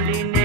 gasoline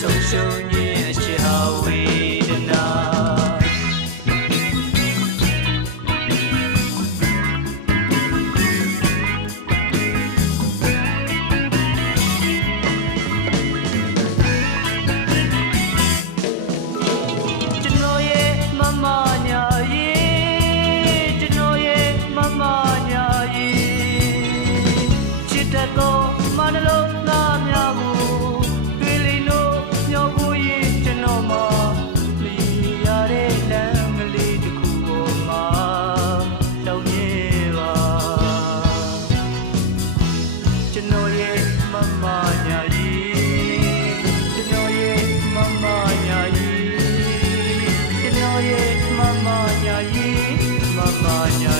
social España